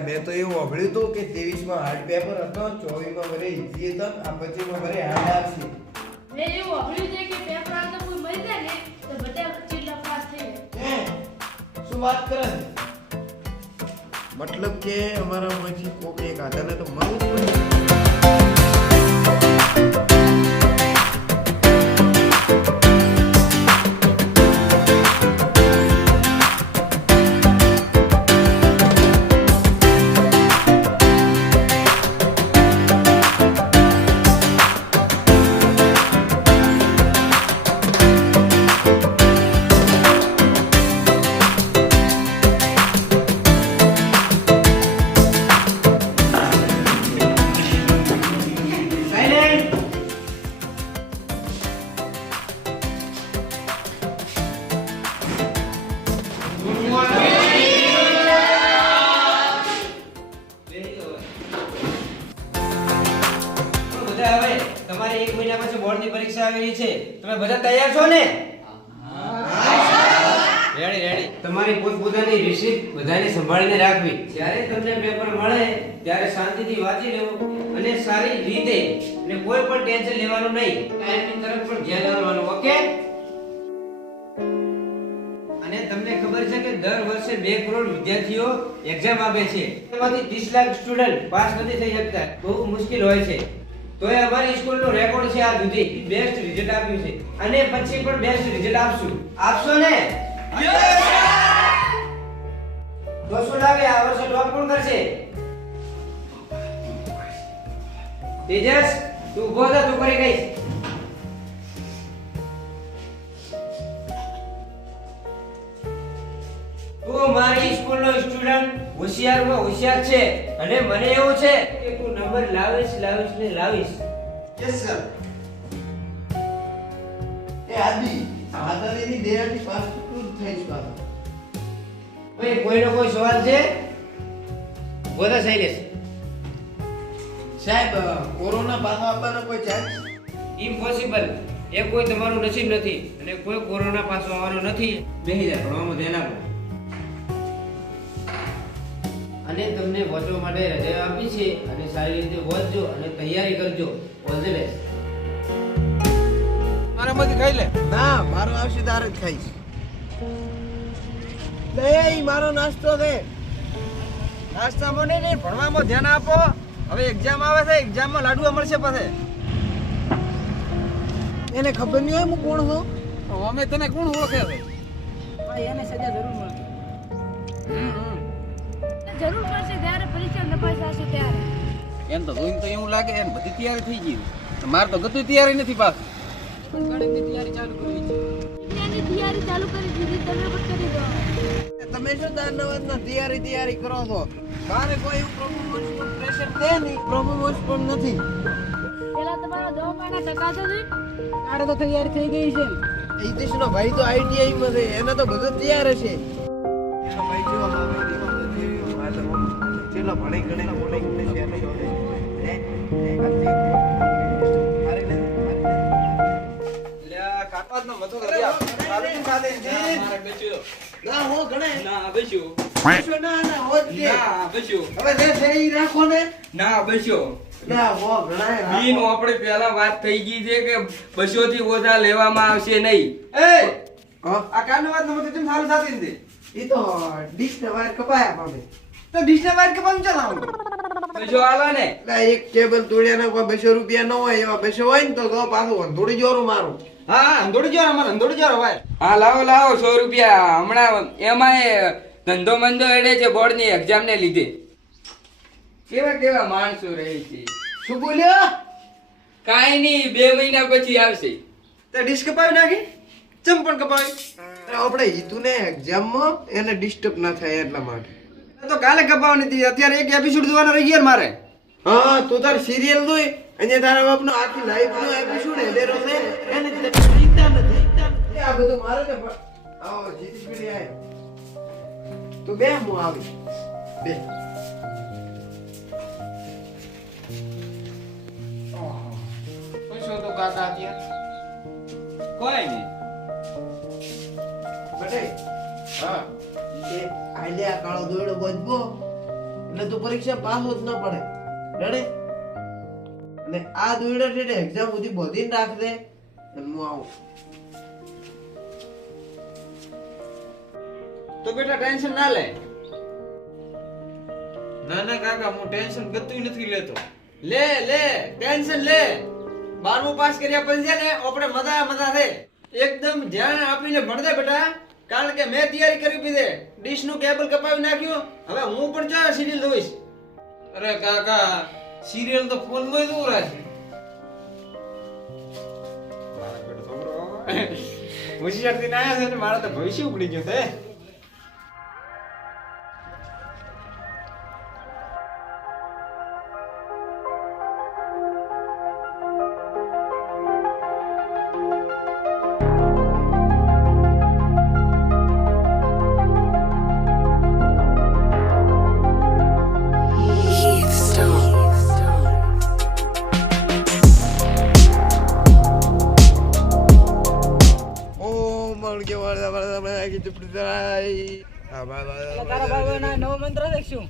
મેં તો એવું સાંભળ્યું હતું કે ત્રેવીસમાં હાર્ડ પેપર હતો હતો આ હાર્ડ આવશે મેં એવું સાંભળ્યું છે કે પેપર આ કોઈ મરી જાય ને તો બધા ચીટલા પાસ થઈ જાય. શું વાત કરે છે? મતલબ કે અમારામાંથી કોઈ એક આધારને તો મળવું જ પરીક્ષા છે. તમે બધા તૈયાર છો ને? તમારી પોતપોતાની રિસીપ બધાને સંભાળીને રાખવી. જ્યારે તમને પેપર મળે, ત્યારે શાંતિથી વાંચી લેવું અને સારી રીતે અને કોઈ પણ ટેન્શન લેવાનું નહીં. ટાઈમની તરફ પણ ધ્યાન આપવાનું ઓકે અને તમને ખબર છે કે દર વર્ષે બે કરોડ વિદ્યાર્થીઓ એક્ઝામ આપે છે. તેમાંથી 30 લાખ સ્ટુડન્ટ પાસ નથી થઈ શકતા. બહુ મુશ્કેલ હોય છે. તોય અમારી સ્કૂલનો રેકોર્ડ છે આ સુધી બેસ્ટ રિઝલ્ટ આપ્યું છે. અને પછી પણ બેસ્ટ રિઝલ્ટ આપશું. આપશો ને? તો શું લાગે આ વર્ષે ડ્રોપ કોણ કરશે? તેજસ તું ઊભો થા તું કરી ગઈ તું મારી સ્કૂલનો સ્ટુડન્ટ હોશિયારમાં હોશિયાર છે. અને મને એવું છે કે તું નંબર લાવીશ લાવીશ ને લાવીશ. યસ સર એ આદિ આદાલીની દેહની પાસપોર્ટ થઈ થઈશ પાછો. ભાઈ કોઈનો કોઈ સવાલ છે? બોલો શૈલેષ સાહેબ કોરોના પાછો આપવાનો કોઈ ચાન્સ ઇમ્પોસિબલ એ કોઈ તમારું નસીબ નથી અને કોઈ કોરોના પાછો આવવાનો નથી. બેહી જાય ભણવામાં ધ્યાન આપો અને તમને વાંચવા માટે રજા આપી છે. અને સારી રીતે વાંચજો અને તૈયારી કરજો. ઓલ ધ બેસ્ટ મારામાંથી ખાઈ લે. ના મારો આવશે તારે જ ખાઈશ. લે ઈ મારો નાસ્તો છે. નાસ્તામાં નહીં નહીં ભણવામાં ધ્યાન આપો. હવે એક્ઝામ આવે છે એક્ઝામમાં લાડવા મળશે પાસે એને ખબર નહીં હોય હું કોણ છું? અમે તને કોણ ઓળખે હવે? ભાઈ એને સજા જરૂર મળતી જરૂર પડશે ત્યારે પરીક્ષા નપાસ થશે ત્યારે. એમ તો જોઈને તો એવું લાગે એમ બધી તૈયારી થઈ ગઈ મારે તો ગતું તૈયારી નથી પાસ ગણિતની તૈયારી ચાલુ કરવી છે વિજ્ઞાનની તૈયારી ચાલુ કરી દીધી તમે પણ કરી દો. તમે શું તૈયારી તૈયારી કરો છો? મારે કોઈ એવું પ્રમોશન પ્રેશર છે નહીં. પ્રમોશન પણ નથી. પેલા તમારા દવાખાના ટકા તો તારે તો તૈયારી થઈ ગઈ છે. હિતેશ નો ભાઈ તો આઈટીઆઈ માં છે એને તો બધું તૈયાર છે ભાઈ જેવો ચેલો ભણી ગણી ભણી ગણી છે એને જોડે. હે? હે? આ તે- મારે નથી, મારે નથી. કાપાતનો મતો કરી આપ. સારું સાથે છે. ના હો ગણે ના બસ્યો બસ્યો ના ના હોત કે ના બસ્યો હવે જે છે ઈ રાખો ને ના બસ્યો ના હો ગણાય ઈ નો રાખો. આપણે પહેલા વાત થઈ ગઈ છે કે બસો થી ઓછા લેવામાં આવશે નહીં આ કાન વાત કેમ સારું થતી ઈ તો ડીશ ને વાયર કપાયા પામે તો ડીશને વાયર કે પંચર ચલાવવાનું બસો આલો ને. એક ટેબલ તોડ્યાના કોઈ બસો રૂપિયા ન હોય એવા બસો હોય ને તો તો પાછું અંધોડી જોરું મારું. હા અંધોડી જોર અમારે અંધોડી જો ભાઈ. હા લાવો લાવો સો રૂપિયા. હમણાં એમાંય ધંધો મંદો એડે છે બોર્ડની એક્ઝામ ને લીધે. કેવા કેવા માણસો રહે છે? શું બોલ્યો? કાઈ નહીં બે મહિના પછી આવશે. તો ડીશ કપાવી નાખી? ચમ પણ કપાવી? આપણે હિતુને એક્ઝામમાં એને ડિસ્ટર્બ ના થાય એટલા માટે. તો કાલે કપાવવાની હતી અત્યારે એક એપિસોડ જોવાનો રહી ગયા મારે. હા તો તાર સિરિયલ જોઈ અને તારા બાપનો આખી લાઈફ નો એપિસોડ હેડે રહો ને એને જીતા નથી. આ બધું મારે ને આવો જીતી પીડી આય. તો બે હું આવી. બે. કોઈ નહીં. બટે હા. એ આલે આ કાળો દોયડો બાંધવો એટલે તું પરીક્ષા પાસ જ ન પડે. રેડી અને આ દોયડો છે એક્ઝામ સુધી બધીને રાખ દે અને હું આવું. તો બેટા ટેન્શન ના લે. ના ના કાકા હું ટેન્શન ગતું નથી લેતો. લે લે ટેન્શન લે. બારમું પાસ કર્યા પછી છે ને આપણે મજા મજા છે એકદમ ધ્યાન આપીને ભણજે બેટા. કારણ કે મેં તૈયારી કરી પીધે ડીશનું કેબલ કપાવી નાખ્યું. હવે હું પણ ચા સિરિયલ જોઈશ. અરે કાકા સિરિયલ તો ફોનમાં જ ઉરા છે. મારા છોકરો હોશિયાર થઈને આવ્યા છે ને મારા તો ભવિષ્ય ઉગડી ગયું છે. બા તારા બાબાના નવો મંત્ર દેખશું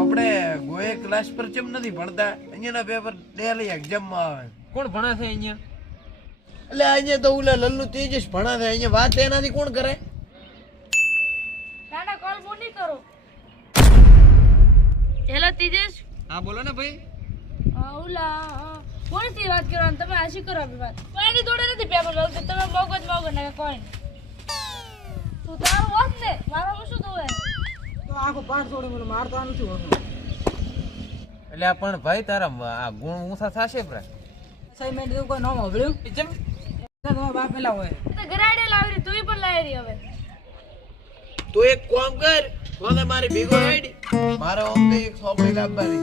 આપણે ગોયે ક્લાસ પર ચેમ નથી ભણતા? અહીંયાના પેપર ડેલી એક્ઝામમાં આવે. કોણ ભણે છે અહીંયા? એટલે અહીંયા તો ઓલા લલ્લુ તેજસ ભણા છે અહીંયા વાત એનાથી કોણ કરે? નાના કોલ બોલ નહીં કરો. હેલો તેજસ? હા બોલો ને ભાઈ. ઓલા કોણથી વાત કરવાની? તમે આશી કરો આપણી વાત કોઈની જોડે નથી પેપર મળતું તમે મગજ જ ના કોઈ તું તારું વાત ને મારો શું તું તો આખો પાઠ છોડી મને મારતો નથી હોતું. એટલે પણ ભાઈ તારા આ ગુણ ઊંચા થશે પ્રા મેં એવું કોઈ નામ સાંભળ્યું? જેમ તમારા બાપ પેલા હોય. તો ગરાડે લાવી રહી તું પણ લાવી રહી હવે. તું એક કામ કર ભલે મારી ભેગો હેડ મારે અમને એક સોપડી લાવવાની.